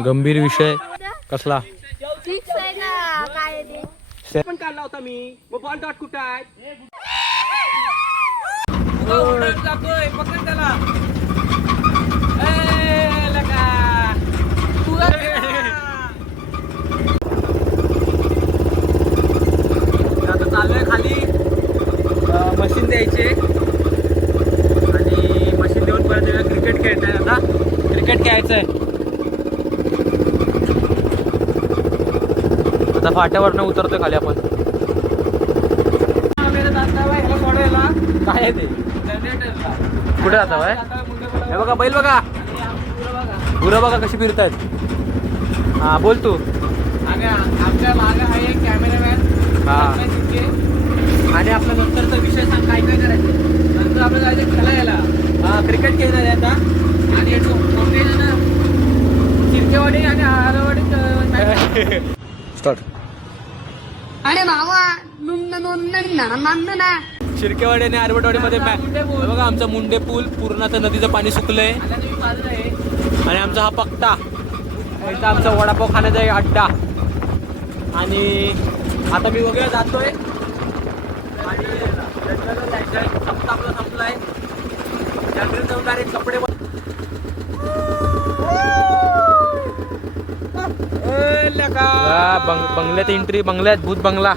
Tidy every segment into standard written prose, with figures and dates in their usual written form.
गंभीर विषय कसला पण काढला होता मी. मग बॉल डॉट कुठं आहे? जातोय पकड त्याला. आता चाललोय खाली मशीन द्यायचे आणि मशीन देऊन परत क्रिकेट खेळताय. आता क्रिकेट खेळायचंय. आता फाट्यावरनं उतरतोय खाली आपण. काय आहे ते? कुठे जाता बाय? हे बघा बैल बघा, गुरं बघा कशी फिरतायत. हा बोल तू. आमच्या मागे आहे एक कॅमेरामॅन. हा आणि आपला नंतरचा विषय सांग काय काय करायचं. नंतर आपलं जायचं खेळायला. क्रिकेट खेळणार आहे आता. आणि मोठे जण चिरकेवाडी आणि आरवाडी स्टार्ट. अरे बाबा ना शिरकेवाडी आणि आरवटवाडीमध्ये बघा आमचा मुंडे पूल पूर्णाचं नदीचं पाणी सुकलंय. आणि आमचा हा पट्टा इथं आमचा वडापाव खाण्याचा एक अड्डा. आणि आता मी वगैरे जातोय आणि सप्ताह आपला संपलाय. जंगल जाऊन डायरेक्ट कपडे बंगल्यात एंट्री. बंगल्यात भूत बंगला.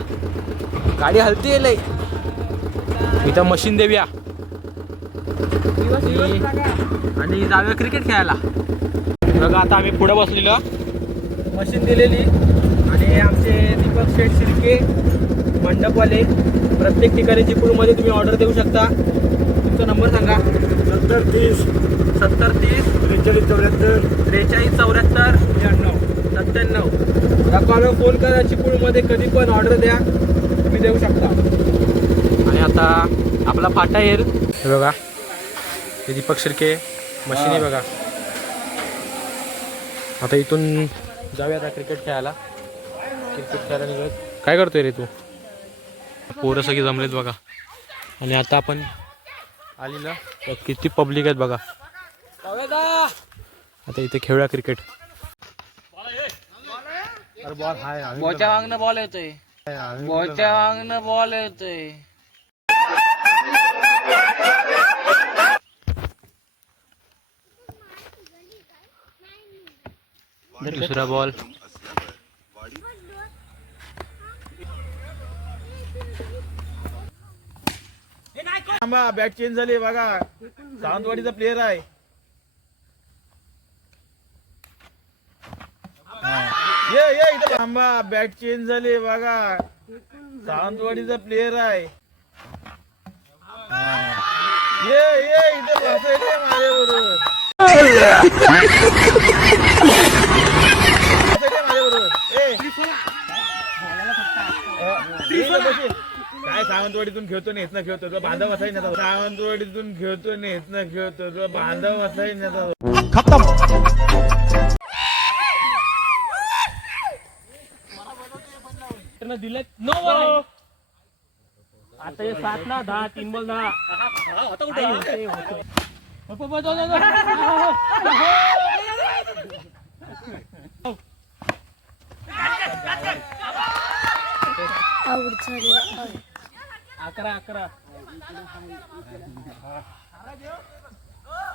गाडी हलती लय. इथं मशीन देऊया आणि जाऊया क्रिकेट खेळायला. बघा आता आम्ही पुढे बसलेलो. मशीन दिलेली आणि आमचे दीपक शेठ शिर्के मंडपवाले प्रत्येक ठिकाणी चिपळूणमध्ये तुम्ही ऑर्डर देऊ शकता. तुमचा नंबर सांगा. 7030 7030 4374 4374 97. या कॉलवर फोन करा. चिपळूणमध्ये कधी पण ऑर्डर द्या, तुम्ही देऊ शकता. आणि आता आपला फाटा येईल. हे बघा हे दीपक शिर्के मशीन आहे बघा. आता इथून जाऊया आता क्रिकेट खेळायला. क्रिकेट खेळायला निघत. काय करतोय रे तू? पोरं सगळी जमलेत बघा. आणि आता आपण आलेला किती पब्लिक आहेत बघा. आता इथे खेळूया क्रिकेट. बॉल हाय बॉलच्या वांगनं बॉल येतोय. बॉलच्या वांगनं बॉल येतोय. दुसरा बॉल. बॅट चेंज झाली बघा. सावंतवाडीचा प्लेअर आहे. ये इथं थांबा. बॅट चेंज झाली बघा. सावंतवाडीचा प्लेअर आहे. ये इथं बसायचं माझ्या बरोबर. काय सावंतवाडीतून खेळतो नाही ना खेळतो तुला बांधव असाही ना. सावंतवाडीतून खेळतो नाही ना खेळतो तुला बांधव असाही ना. दिले 9 बॉल. आता हे 7 ना 10 3 बॉल 10. अकरा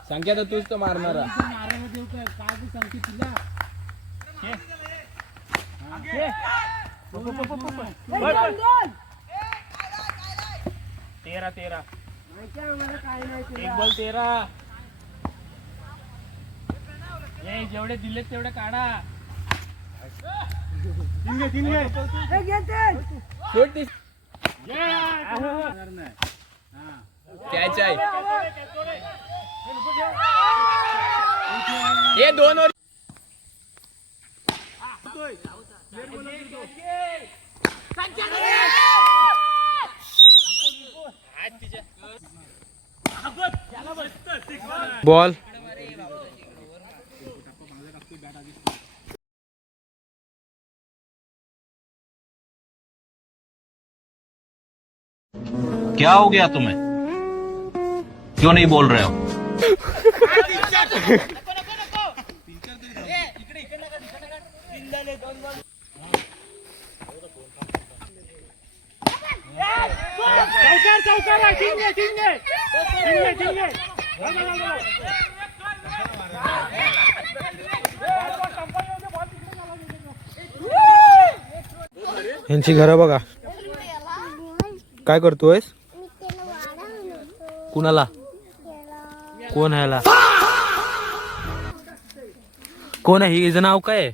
संख्या तर तूच तर मारणारा. तेरा 1 बॉल 13. जेवढे दिले तेवढे काढा. कॅच आहे. हे 2 वर बॉल. क्या हो गया तुम्हें? क्यों नहीं बोल रहे हो? यांची घरं बघा. काय करतोय? कुणाला? कोण आहे याला? कोण आहे? हिचं नाव काय आहे?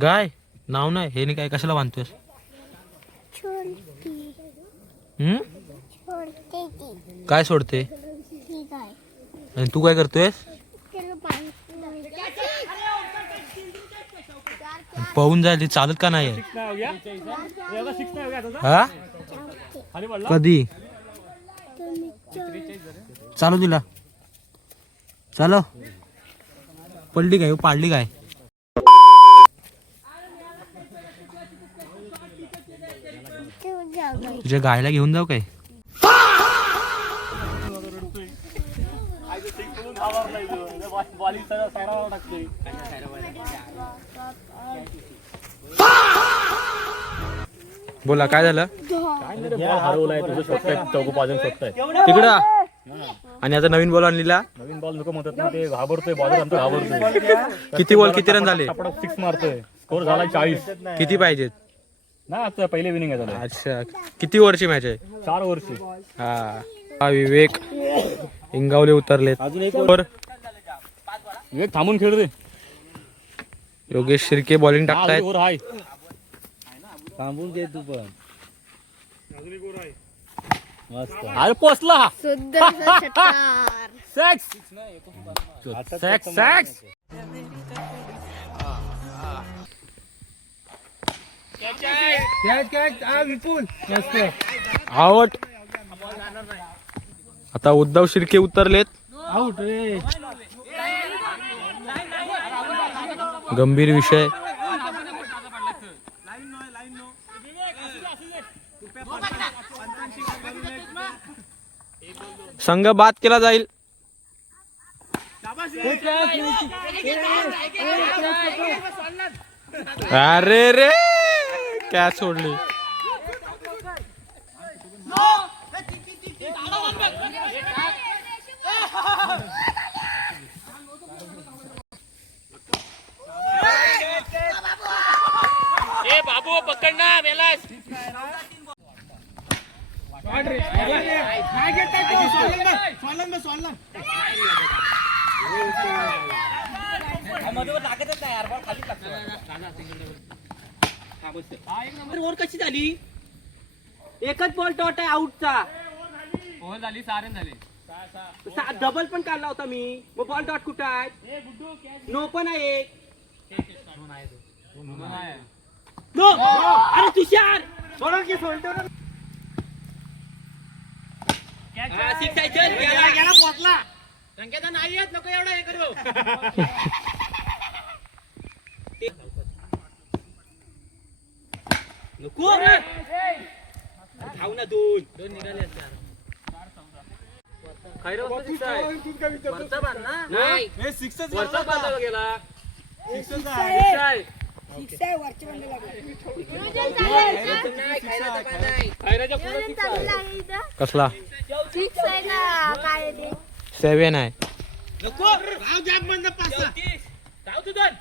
गाय? नाव नाही हे. काय कशाला बांधतोयस? काय सोडते? आणि तू काय करतोयस? पाहून जायला चालत का नाही? हा कधी चालू दिला? चालव. पडली काय? पाडली काय? तुझ्या गायला घेऊन जाऊ काय? बोला काय झालं? तिकडं. आणि आता नवीन बॉल आणलेला. नवीन बॉल नको म्हणतात ना, ते घाबरतोय बॉलर आमचा घाबरतोय. किती बॉल किती रन झाले? 6 मारतोय. स्कोर झाला 40. किती पाहिजेत? ना आता पहिले विनिंग आहे झालं. अच्छा किती ओव्हरची मॅच आहे? 4 वर्षी. हा विवेक इंगावले उतरलेत. अजून एक ओव्हर. विवेक थांबून खेळ रे. योगेश शिर्के बॉलिंग टाकतायत. ओव्हर हाय. थांबून घे तू पण. मस्त. अरे पोचला हा. Sex sex sex. आउट. आता उद्धव शिर्के उतरलेत. आउट रे. गंभीर विषय. संघ बाद केला जाईल. अरे रे कॅच सोडली. बाबू पकडना बेलास. ओव्हर कशी झाली? एकच बॉल डॉट आहे आउटचा. ओव्हर झाली 6 रन झाले. डबल पण काढला होता मी. मग बॉल डॉट कुठं आहे? नो पण आहे. नो. अरे तुषार सोडा की सोडतो ना. सिक्स आहे. चल गेला पोहोचला. संकेता नाही येत नको एवढा हे करू. नको खाऊ ना. दोन निघाले. वरचा बांध ना. नाही वरचा बांधावा गेला. कसला? 7 आहे. नको राव जॅब मधनं पास. धाव तू दोन.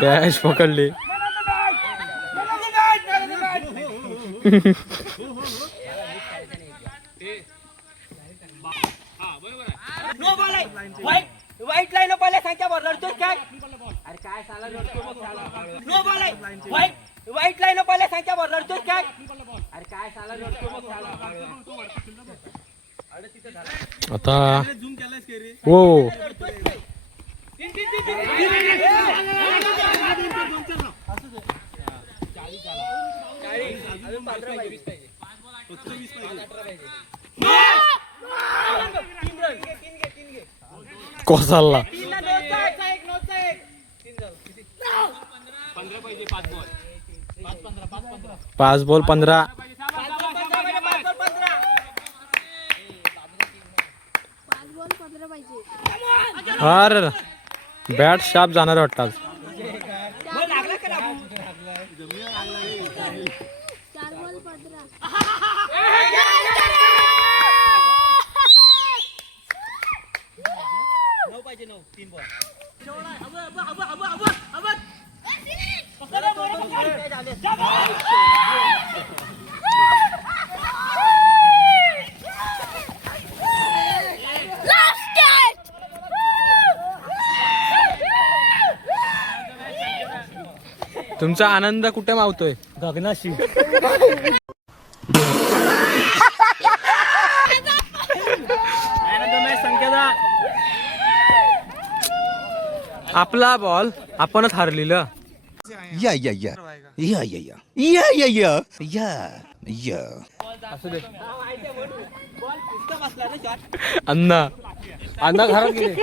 कॅच पकडली. नो बॉल आहे. व्हाईट लाईन पहिले सांगता बॉल लढतोय काय? अरे काय साला लढतो मग साला. नो बॉल आहे. व्हाईट लाईन पहिले सांगता बॉल लढतोय काय? अरे काय साला लढतो मग साला. आता हो कोसाला 5 बॉल 15. पाहिजे. अरे बॅट शार्प जाणार वाटतं आज. लागला का लागू? 4 बॉल 15. पाहिजे 9 3 बॉल. तुमचा आनंद कुठे मावतोय? गगनाशी. आपला बॉल आपणच हारलेलं. अण्णा अण्णा घरात गेले.